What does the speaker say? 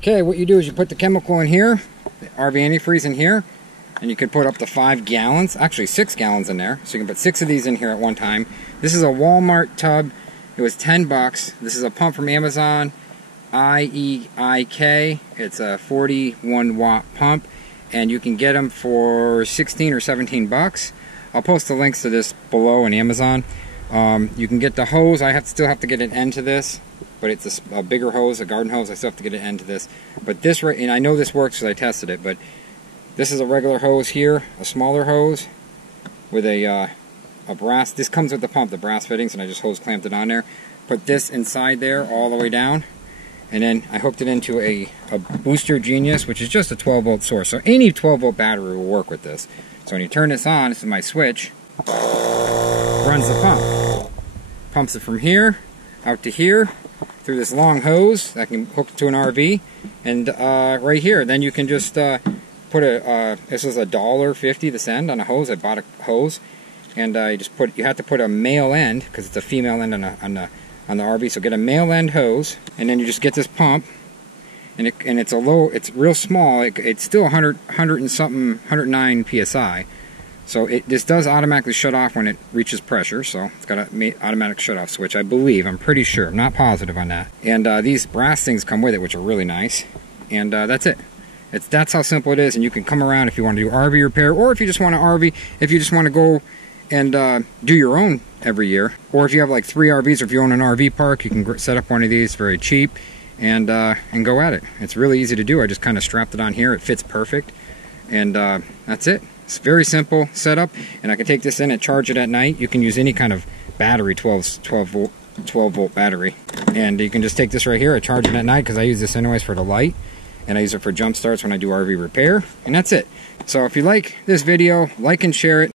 Okay, what you do is you put the chemical in here, the RV antifreeze in here, and you could put up to 5 gallons, actually 6 gallons in there, so you can put 6 of these in here at one time. This is a Walmart tub. It was 10 bucks. This is a pump from Amazon, IEIK. It's a 41 watt pump, and you can get them for 16 or 17 bucks. I'll post the links to this below in Amazon. You can get the hose. I still have to get an end to this, but it's a bigger hose, a garden hose. I still have to get an end to this. But this, and I know this works because I tested it, but this is a regular hose here, a smaller hose with a brass. This comes with the pump, the brass fittings, and I just hose clamped it on there. Put this inside there all the way down, and then I hooked it into a Booster Genius, which is just a 12 volt source. So any 12 volt battery will work with this. So when you turn this on, this is my switch, runs the pump. Pumps it from here out to here through this long hose that can hook to an RV, and right here. Then you can just put this is $1.50 this end on a hose. I bought a hose, and you have to put a male end because it's a female end on the RV. So get a male end hose, and then you just get this pump, and it's real small. It's still 109 psi. So this does automatically shut off when it reaches pressure. So it's got an automatic shut off switch, I believe. I'm pretty sure. I'm not positive on that. And these brass things come with it, which are really nice. And that's it. That's how simple it is. And you can come around if you want to do RV repair, or if you just want to RV, if you just want to go and do your own every year, or if you have like 3 RVs, or if you own an RV park, you can set up one of these very cheap and go at it. It's really easy to do. I just kind of strapped it on here. It fits perfect, and that's it. It's very simple setup, and I can take this in and charge it at night. You can use any kind of battery, 12 volt battery, and you can just take this right here. I charge it at night because I use this anyways for the light, and I use it for jump starts when I do RV repair, and that's it. So if you like this video, like and share it.